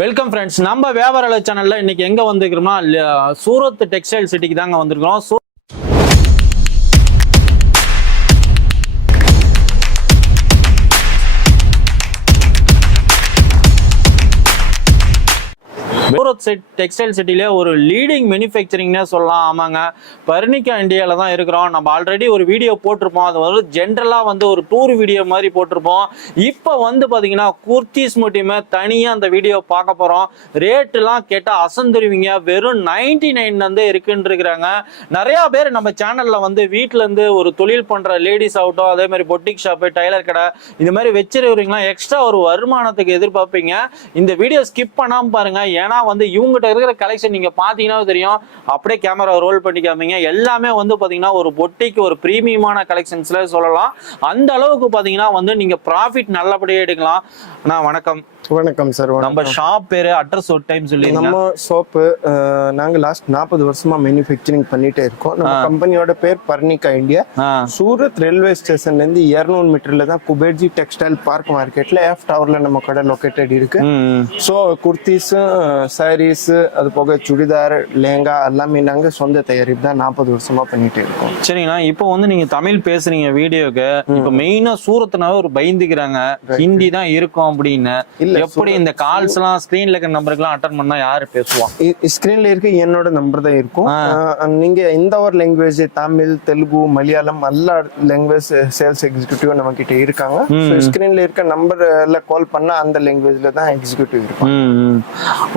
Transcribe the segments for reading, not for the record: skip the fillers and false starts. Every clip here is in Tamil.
Welcome friends. நம்ம வியாபார சேனல்ல இன்னைக்கு எங்க வந்திருக்கிறோம்னா சூரத் டெக்ஸ்டைல் சிட்டிக்கு தாங்க வந்திருக்கிறோம். சூரத் டெக்ஸ்டைல் சிட்டில ஒரு லீடிங் மேனுஃபேக்சரிங்னே சொல்லலாம். ஆமாங்க, பர்னிகா இந்தியாவில் தான் இருக்கிறோம். நம்ம ஆல்ரெடி ஒரு வீடியோ போட்டிருப்போம். அது வந்து ஜென்ரலாக வந்து ஒரு டூர் வீடியோ மாதிரி போட்டிருப்போம். இப்போ வந்து பார்த்தீங்கன்னா குர்த்திஸ் மட்டுமே தனியாக அந்த வீடியோ பார்க்க போகிறோம். ரேட்டுலாம் கேட்டால் அசந்துருவீங்க. வெறும் 99 இருக்குன்னு இருக்கிறாங்க. நிறையா பேர் நம்ம சேனலில் வந்து வீட்டிலேருந்து ஒரு தொழில் பண்ணுற லேடிஸ் ஆகட்டும், அதே மாதிரி பொட்டிக் ஷாப்பு, டைலர் கடை இந்த மாதிரி வச்சிருக்கிறீங்களா, எக்ஸ்ட்ரா ஒரு வருமானத்துக்கு எதிர்பார்ப்பீங்க. இந்த வீடியோ ஸ்கிப் பண்ணாமல் பாருங்க. ஏன்னா வந்து இவங்ககிட்ட இருக்கிற கலெக்ஷன் நீங்க பாத்தீங்கன்னா தெரியும். அப்படியே கேமரா ரோல் பண்ணி காமிங்க. எல்லாமே வந்து பாத்தீங்கன்னா ஒரு பொட்டிக்கு ஒரு பிரீமியமான கலெக்ஷன்ஸ்ல சொல்லலாம். அந்த அளவுக்கு பாத்தீங்கன்னா வந்து நீங்க ப்ராஃபிட் நல்லபடியா எடுக்கலாம். வணக்கம். வணக்கம் சார். நம்ம ஷாப் பேரு, அட்ரஸ் ஒரு டைம் சொல்லி. நம்ம ஷாப்பு நாங்க லாஸ்ட் 40 வருஷமா மேனுஃபேக்சரிங் பண்ணிட்டே இருக்கோம். நம்ம கம்பெனியோட பேர் பர்னிகா இந்தியா. சூரத் ரயில்வே ஸ்டேஷன்ல இருந்து 200 மீட்டர்ல தான் குபேர்ஜி டெக்ஸ்டைல் பார்க் மார்க்கெட்ல F டவர்ல நம்ம கடை லொகேட்டட் இருக்கு. ஸோ குர்த்திஸ், சாரீஸ், அது போக சுடிதார், லெஹங்கா எல்லாமே நாங்க சொந்த தயாரிப்பு தான் 40 வருஷமா பண்ணிட்டே இருக்கோம். சரிங்கண்ணா, இப்போ வந்து நீங்க தமிழ் பேசுறீங்க வீடியோக்கு. இப்போ மெயினா சூரத்னாவே ஒரு பயந்துக்கிறாங்க, ஹிந்தி தான் இருக்கும் அப்படின்னு. எப்படி இந்த கால்ஸ் எல்லாம் ஸ்கிரீன்ல இருக்க நம்பருக்குலாம் அட்டெண்ட் பண்ணா யாரு பேசுவான்? ஸ்கிரீன்ல இருக்க என்னோட நம்பர் தான் இருக்கும். நீங்க இந்த ஒரு லாங்குவேஜ், தமிழ், தெலுங்கு, மலையாளம் எல்லா லாங்குவேஜ் சேல்ஸ் எக்ஸிக்யூட்டிவ் நம்ம கிட்ட இருக்காங்க. ஸ்கிரீன்ல இருக்க நம்பர்ல கால் பண்ணா அந்த லாங்குவேஜ்ல தான் எக்ஸிக்யூட்டிவ் இருக்கும்.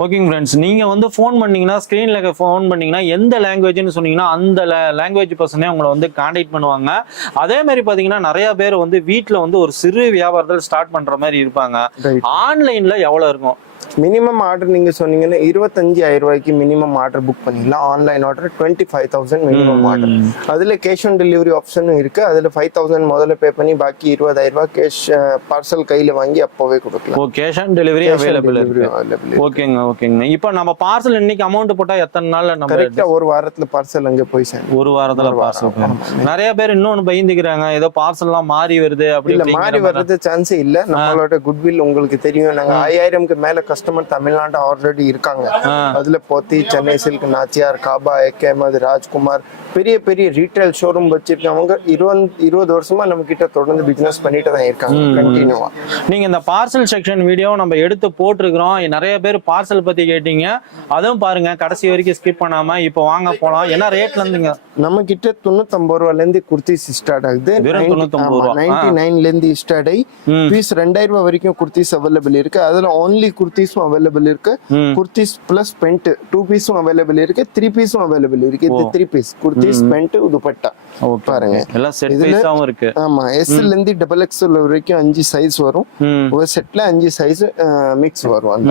ஓகேங்க ஃப்ரெண்ட்ஸ், நீங்க வந்து ஃபோன் பண்ணீங்கன்னா, ஸ்கிரீன்ல ஃபோன் பண்ணீங்கன்னா எந்த லாங்குவேஜ்னு சொன்னீங்கன்னா அந்த லாங்குவேஜ் பர்சனே உங்களை வந்து கான்டாக்ட் பண்ணுவாங்க. அதே மாதிரி பாத்தீங்கன்னா நிறைய பேர் வந்து வீட்டுல வந்து ஒரு சிறு வியாபாரத்தில் ஸ்டார்ட் பண்ற மாதிரி இருப்பாங்க. ஆன்லைன்ல எவ்வளவு இருக்கும்? மினிமம் ஆர்டர் நீங்க சொன்னீங்கன்னா 25,000 ரூபாய்க்கு மினிமம் ஆர்டர் புக் பண்ணிடலாம். Online order 25,000 minimum order. அதுல கேஷ் ஆன் டெலிவரி ஆப்ஷனும் இருக்கு. அதுல 5,000 முதல்ல பே பண்ணி பாக்கி 20,000 ரூபாய் கேஷ் பார்சல் கையில வாங்கி அப்பவே கொடுக்கலாம். ஓ, கேஷ் ஆன் டெலிவரி அவைலபிள் இருக்கு. ஓகேங்க ஓகேங்க. இப்போ நம்ம பார்சல் இன்னைக்கு அமௌண்ட் போட்டா எத்தனை நாள்ல நம்ம கரெக்ட்டா ஒரு வாரத்துல பார்சல் அங்க போய் சேரும். ஒரு வாரத்துல பார்சல். நிறைய பேர் இன்னொன்னு பயந்துக்கிறாங்க, ஏதோ பார்சல் எல்லாம் மாறி வருது அப்படி. இல்ல, மாறி வர்றது சான்ஸே இல்ல. நம்மளோட குட்வில் உங்களுக்கு தெரியும். நாங்க 5,000க்கு மேல கஸ்டமர் தமிழ்நாடு ஆல்ரெடி இருக்காங்க. அதுல போத்தி, சென்னை சில்க், நாச்சியார், காபா, எம்எத், ராஜ்குமார், பெரிய பெரிய ரீட்டைல் ஷோரூம் வச்சிருக்கவங்க 20 வருஷமா நம்ம கிட்ட தொடர்ந்து பிசினஸ் பண்ணிட்டு தான் இருக்காங்க கண்டினியூவா. நீங்க இந்த பார்சல் செக்ஷன் வீடியோ நம்ம எடுத்து போட்டிருக்கிறோம். நிறைய பேர் பார்சல் பத்தி கேட்டீங்க, அதுவும் பாருங்க கடைசி வரைக்கும் ஸ்கிப் பண்ணாம. இப்போ வாங்க போலாம். என்ன ரேட்ல இருந்துங்க? நம்ம கிட்ட 99 ரூபாயில இருந்து குர்த்திஸ் ஸ்டார்ட் ஆகுது. 99 இருந்து ஸ்டார்ட் ஆகி பீஸ் 2,000 ரூபாய் வரைக்கும் குர்த்திஸ் அவைலபிள் இருக்கு. அதுல ஓன்லி குர்த்திஸும் அவைலபிள் இருக்கு. குர்த்திஸ் பிளஸ் பெண்ட் 2 பீஸும் அவைலபிள் இருக்கு. 3 பீஸும் அவைலபிள் இருக்கு. இது 3 பீஸ் குர்த்திஸ், பெண்ட், துப்பட்டா பாருங்க. எல்லாம் செட் பீஸாவும் இருக்கு. ஆமா, S ல இருந்து XXL வரைக்கும் 5 சைஸ் வரும். ஒரு செட்ல 5 சைஸ் மிக்ஸ் வரும்.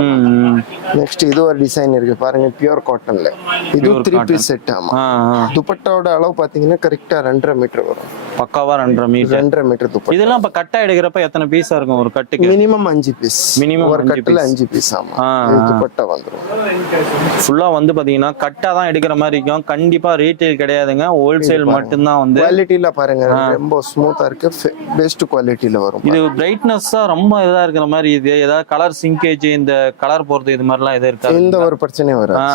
நெக்ஸ்ட் இது ஒரு டிசைன் இருக்கு பாருங்க, பியூர் காட்டன்ல. இது 3 பீஸ் செட். ஆமா, துப்பட்டாவோட அளவு பாத்தீங்கன்னா கரெக்டா 2.5 மீட்டர் வரும். பக்காவா 2.5 மீட்டர் துப்பட்டா. இதெல்லாம் இப்ப கட்டா எடுக்கிறப்ப எத்தனை பீஸா இருக்கும் ஒரு கட்டுக்கு? Minimum 5 piece. மினிமம் ஒரு கட்டுல 5 பீஸ். ஆமா, துப்பட்டா வந்துரும். ஃபுல்லா வந்து பாத்தீங்கன்னா கட்டா தான் எடுக்கிற மாதிரி இருக்கும். கண்டிப்பா ரீட்டைல் கிடையாதுங்க, ஹோல்சேல் மட்டும் தான். வந்து குவாலிட்டில பாருங்க, ரொம்ப ஸ்மூத்தா இருக்கு. பெஸ்ட் குவாலிட்டில வரும். இது பிரைட்னஸா ரொம்ப இதா இருக்கிற மாதிரி. இது ஏதாவது கலர் சிங்கேஜ், இந்த கலர் போறது இது மாதிரிலாம் எது இருக்கா? இந்த ஒரு பிரச்சனையும் வராது.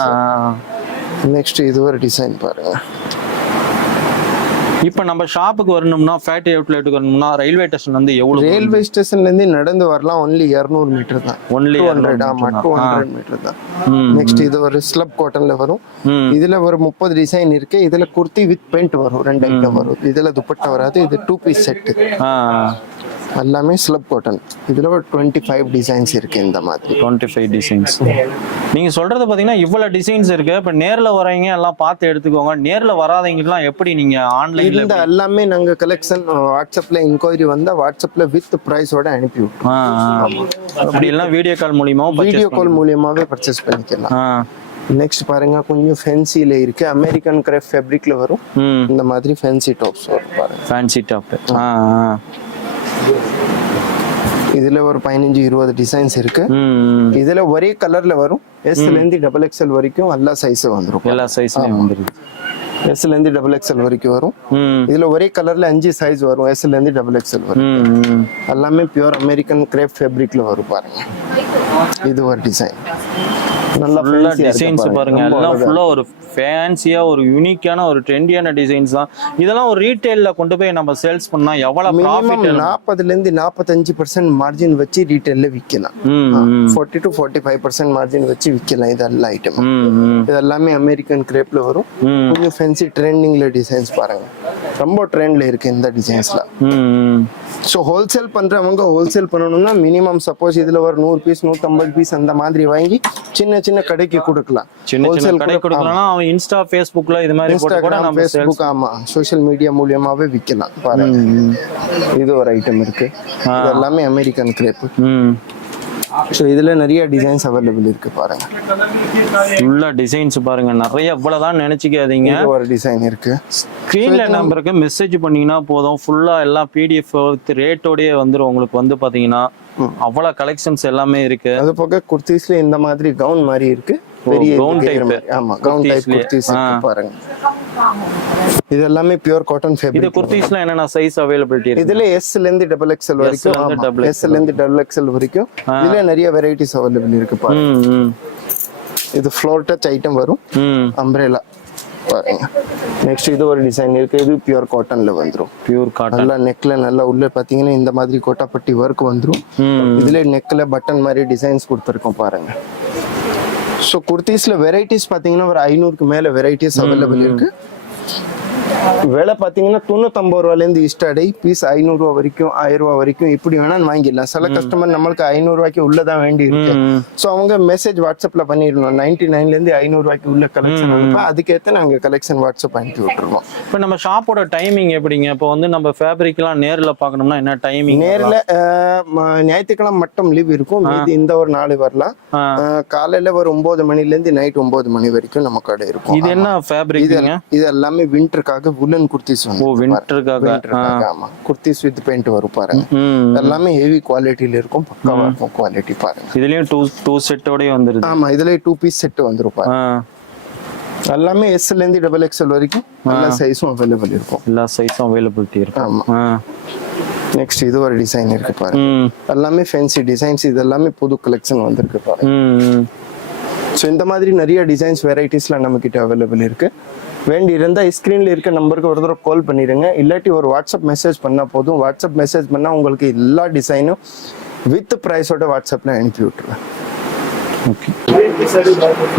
நெக்ஸ்ட் இது ஒரு டிசைன் பாருங்க. இப்ப நம்ம ஷாப்புக்கு வரணும்னா, ஃபேக்டரி அவுட்லெட்டுக்கு வரணும்னா ரயில்வே ஸ்டேஷன் வந்து எவ்வளவு? ரயில்வே ஸ்டேஷன்ல இருந்து நடந்து வரலாம். ஒன்லி 200 மீட்டர் தான். ஒன்லி 200 மீட்டர் தான். நெக்ஸ்ட் இது ஒரு ஸ்லப் காட்டன்ல வரும். இதுல ஒரு 30 டிசைன் இருக்கு. இதுல குர்த்தி வித் பெயிண்ட் வரும். 2 ஐட்டம் வரும். இதுல துப்பட்டா வராது. இது 2 பீஸ் செட். எல்லாமே ஸ்லப் காட்டன். இதுல ஒரு 25 டிசைன்ஸ் இருக்கு. இந்த மாதிரி 25 டிசைன்ஸ். நீங்க சொல்றது பாத்தீங்கன்னா இவ்வளவு டிசைன்ஸ் இருக்கு. இப்ப நேர்ல வரவங்க எல்லாம் பார்த்து எடுத்துக்கோங்க. நேர்ல வராதவங்க எல்லாம் எப்படி நீங்க ஆன்லைன்ல? இந்த எல்லாமே நாங்க கலெக்ஷன் வாட்ஸ்அப்ல இன்கொயரி வந்தா வாட்ஸ்அப்ல வித் பிரைஸோட அனுப்பி விட்டுருவோம். அப்படி எல்லாம் வீடியோ கால் மூலியமாவே பர்ச்சேஸ் பண்ணிக்கலாம். நெக்ஸ்ட் பாருங்க, கொஞ்சம் ஃபேன்சில இருக்கு. அமெரிக்கன் கிராஃப்ட் ஃபேப்ரிக்ல வரும். இந்த மாதிரி ஃபேன்சி டாப்ஸ் வரும் பாருங்க. Fancy top. இதுல ஒரு 15-20 டிசைன்ஸ் இருக்கு. இதுல ஒரே கலர்ல வரும். S ல இருந்து XXL வரைக்கும் எல்லா சைஸும் வந்துரும். எல்லா சைஸ்லயும் வந்துரும். எஸ்ல இருந்து டபுள் எக்ஸ்எல் வரைக்கும் வரும். இதுல ஒரே கலர்ல 5 சைஸ் வரும். எஸ்ல இருந்து டபுள் எக்ஸ்எல் வரும். எல்லாமே பியூர் அமெரிக்கன் கிரேப் ஃபேப்ரிக்ல வரும் பாருங்க. இது ஒரு டிசைன் நல்லா ஃபுல்லா டிசைன்ஸ் பாருங்க. எல்லாம் ஃபுல்லா ஒரு ஃபேன்சியா ஒரு யூனிக்கான ஒரு ட்ரெண்டியான டிசைன்ஸ் தான். இதெல்லாம் ஒரு ரீட்டைல்ல கொண்டு போய் நம்ம சேல்ஸ் பண்ணா எவ்வளவு ப்ராஃபிட்? 40 ல இருந்து 45% மார்ஜின் வச்சு ரீட்டைல்ல விக்கலாம். 40 to 45% மார்ஜின் வச்சு விக்கலாம். இதெல்லாம் ஐட்டம் இது எல்லாமே அமெரிக்கன் கிரேப்ல வரும். கொஞ்சம் ஃபேன்சி ட்ரெண்டிங்ல டிசைன்ஸ் பாருங்க. ரொம்ப ட்ரெண்ட்ல இருக்கு இந்த டிசைன்ஸ்லாம். ஸோ ஹோல்சேல் பண்றவங்க ஹோல்சேல் பண்ணணும்னா மினிமம் சப்போஸ் இதுல ஒரு 100 பீஸ் 150 பீஸ் அந்த மாதிரி வாங்கி சின்ன சின்ன கடைக்கு கொடுக்கலாம். ஹோல்சேல் கடை கொடுக்கலாம்னா அவன் இன்ஸ்டா ஃபேஸ்புக்ல இது மாதிரி போட்டு கூட நம்ம ஃபேஸ்புக் ஆமா சோஷியல் மீடியா மூலமாவே விக்கலாம் பாருங்க. இது ஒரு ஐட்டம் இருக்கு. இது எல்லாமே அமெரிக்கன் கிரேப். ஸோ இதுல நிறைய டிசைன்ஸ் அவைலபிள் இருக்கு பாருங்க. ஃபுல்லா டிசைன்ஸ் பாருங்க. நிறைய இவ்வளவுதான் நினைச்சுக்காதீங்க. ஒரு டிசைன் இருக்கு. ஸ்கிரீன்ல நம்பருக்கு மெசேஜ் பண்ணீங்கன்னா போதும். ஃபுல்லா எல்லாம் பிடிஎஃப் ரேட்டோடயே வந்துடும் உங்களுக்கு. வந்து பாத்தீங்கன்னா அவ்வளவு கலெக்ஷன்ஸ் எல்லாமே இருக்கு. அது போக குர்த்திஸ்ல இந்த மாதிரி கவுன் மாதிரி இருக்கு. பெரிய கவுன் டைப். ஆமா கவுன் டைப் குர்த்திஸ் பாருங்க. இது எல்லாமே பியூர் காட்டன் ஃபேப்ரிக். இது குர்த்திஸ்ல என்னென்ன சைஸ் அவேலபிலிட்டி இருக்கு? இதுல S ல இருந்து டபுள் எக்ஸ்எல் வரைக்கும். S ல இருந்து டபுள் எக்ஸ்எல் வரைக்கும் இதுல நிறைய வெரைட்டிஸ் அவேலபிள் இருக்கு பாருங்க. இது ஃப்ளோர் டச் ஐட்டம் வரும். அம்ப்ரெல்லா பாருங்க. நெக்ஸ்ட் இது ஒரு டிசைன் இருக்கு. இது பியூர் காட்டன்ல வந்துரும். Pure cotton. நல்லா நெக்ல நல்லா உள்ள பாத்தீங்கன்னா இந்த மாதிரி கோட்டாப்பட்டி வர்க் வந்துரும். இதுல நெக்ல பட்டன் மாதிரி டிசைன்ஸ் கொடுத்திருக்கோம் பாருங்க. ஸோ குர்த்திஸ்ல வெரைட்டிஸ் பாத்தீங்கன்னா ஒரு 500க்கு மேல வெரைட்டிஸ் அவைலபிள் இருக்கு. விலை பாத்தீங்கன்னா 99 ரூபாயிலேருந்து ஸ்டார்ட் ஆகி பீஸ் 500 ரூபா வரைக்கும் 1000 ரூபா வரைக்கும் இப்படி வேணாலும் வாங்கிடலாம். சில கஸ்டமர் நம்மளுக்கு 500 ரூபாய்க்கு உள்ளதான் வேண்டி இருக்கு. ஸோ அவங்க மெசேஜ் வாட்ஸ்அப்ல பண்ணிடணும். 99லேருந்து 500 ரூபாய்க்கு உள்ள கலெக்ஷன் அனுப்ப அதுக்கேற்ற நாங்க கலெக்ஷன் வாட்ஸ்அப் அனுப்பி விட்டுருவோம். இப்போ நம்ம ஷாப்போட டைமிங் எப்படிங்க? இப்போ வந்து நம்ம ஃபேப்ரிக்லாம் நேரில் பார்க்கணும்னா என்ன டைமிங்? நேரில் ஞாயிற்றுக்கிழமை மட்டும் லீவ் இருக்கும். மீதி இந்த ஒரு நாள் வரலாம். காலையில ஒரு 9 மணிலேருந்து நைட் 9 மணி வரைக்கும் நம்ம கடை இருக்கும். இது என்ன ஃபேப்ரிக்? இது எல்லாமே விண்டருக்காக woolen kurtis வந்து. ஓ விண்டருக்காக. ஆமா kurtis with paint வரும் பாருங்க. எல்லாமே ஹெவி குவாலிட்டில இருக்கும். பக்காவா இருக்கும் குவாலிட்டி பாருங்க. இதுலயும் 2 செட்டோடயே வந்துருது. ஆமா இதுல 2 பீஸ் செட் வந்துரும் பாருங்க. எல்லாமே S ல இருந்து டபுள் எக்ஸ்எல் வரைக்கும் எல்லா சைஸும் அவேலபிள் இருக்கும். எல்லா சைஸும் அவேலபிலிட்டி இருக்கு. ஆமா. நெக்ஸ்ட் இது ஒரு டிசைன் இருக்கு பாருங்க. எல்லாமே ஃபேன்சி டிசைன்ஸ். இது எல்லாமே புது கலெக்ஷன் வந்திருக்கு பாருங்க. ஸோ இந்த மாதிரி நிறைய டிசைன்ஸ் வெரைட்டிஸ்லாம் நம்ம கிட்ட அவைலபிள் இருக்கு. வேண்டி இருந்தால் ஸ்க்ரீனில் இருக்க நம்பருக்கு ஒரு தடவை கால் பண்ணிடுங்க. இல்லாட்டி ஒரு வாட்ஸ்அப் மெசேஜ் பண்ணால் போதும். வாட்ஸ்அப் மெசேஜ் பண்ணால் உங்களுக்கு எல்லா டிசைனும் வித் ப்ரைஸோட வாட்ஸ்அப்பில் அனுப்பி விட்டுருவேன்.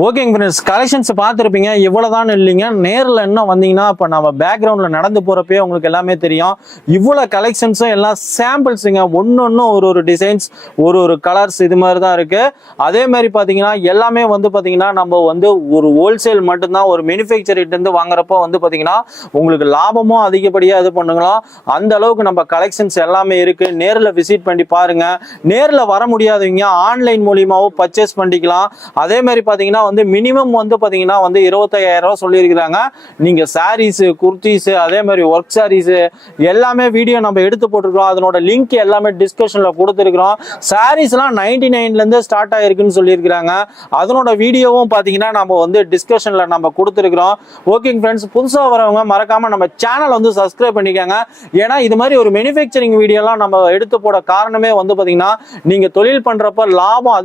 ஓகேங்க ஃப்ரெண்ட்ஸ், கலெக்ஷன்ஸ் பார்த்துருப்பீங்க. இவ்வளோதான் இல்லைங்க, நேரில் என்ன வந்தீங்கன்னா இப்போ நம்ம பேக்ரவுண்டில் நடந்து போகிறப்பே உங்களுக்கு எல்லாமே தெரியும். இவ்வளோ கலெக்ஷன்ஸும் எல்லாம் சாம்பிள்ஸுங்க. ஒன்று ஒரு டிசைன்ஸ் ஒரு கலர்ஸ் இது மாதிரி தான் இருக்குது. அதே மாதிரி பார்த்தீங்கன்னா எல்லாமே வந்து பார்த்தீங்கன்னா நம்ம வந்து ஒரு ஹோல்சேல் மட்டும்தான். ஒரு மேனுஃபேக்சர்கிட்டேருந்து வாங்குறப்போ வந்து பார்த்தீங்கன்னா உங்களுக்கு லாபமும் அதிகப்படியாக இது பண்ணுங்களா. அந்த அளவுக்கு நம்ம கலெக்ஷன்ஸ் எல்லாமே இருக்குது. நேரில் விசிட் பண்ணி பாருங்கள். நேரில் வர முடியாதவங்க ஆன்லைன் மூலியமாகவும் பர்ச்சேஸ் பண்ணிக்கலாம். அதே மாதிரி பாத்தீங்கன்னா வந்து மினிமம் வந்து பாத்தீங்கன்னா வந்து 25,000 ரூபாய் சொல்லியிருக்கிறாங்க. நீங்க சாரீஸ், குர்த்திஸ், அதே மாதிரி ஒர்க் சாரீஸ் எல்லாமே வீடியோ நம்ம எடுத்து போட்டிருக்கிறோம். அதனோட லிங்க் எல்லாமே டிஸ்கிரிப்ஷன்ல கொடுத்துருக்கிறோம். சாரீஸ்லாம் 99ல இருந்து ஸ்டார்ட் ஆயிருக்குன்னு சொல்லியிருக்கிறாங்க. அதனோட வீடியோவும் பாத்தீங்கன்னா நம்ம வந்து டிஸ்கிரிப்ஷன்ல நம்ம கொடுத்துருக்கிறோம். ஓகேங்க ஃப்ரெண்ட்ஸ், புதுசாக வரவங்க மறக்காம நம்ம சேனல் வந்து சப்ஸ்கிரைப் பண்ணிக்கோங்க. ஏன்னா இது மாதிரி ஒரு மேனுஃபேக்சரிங் வீடியோலாம் நம்ம எடுத்து போட காரணமே வந்து பாத்தீங்கன்னா நீங்க தொழில் பண்றப்ப லாபம்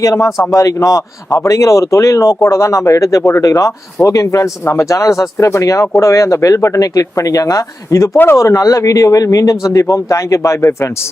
அதிகமா சம்பாதிக்கணும் அப்படிங்கிற ஒரு தொழில் நோக்கோட தான் நம்ம எடுத்து போட்டுட்டு இருக்கிறோம். ஓகேங்க ஃப்ரெண்ட்ஸ், நம்ம சேனலை சப்ஸ்கிரைப் பண்ணிக்கோங்க. கூடவே அந்த பெல் பட்டனை கிளிக் பண்ணிக்கோங்க. இது போல ஒரு நல்ல வீடியோவில் மீண்டும் சந்திப்போம். தேங்க்யூ. Bye bye friends.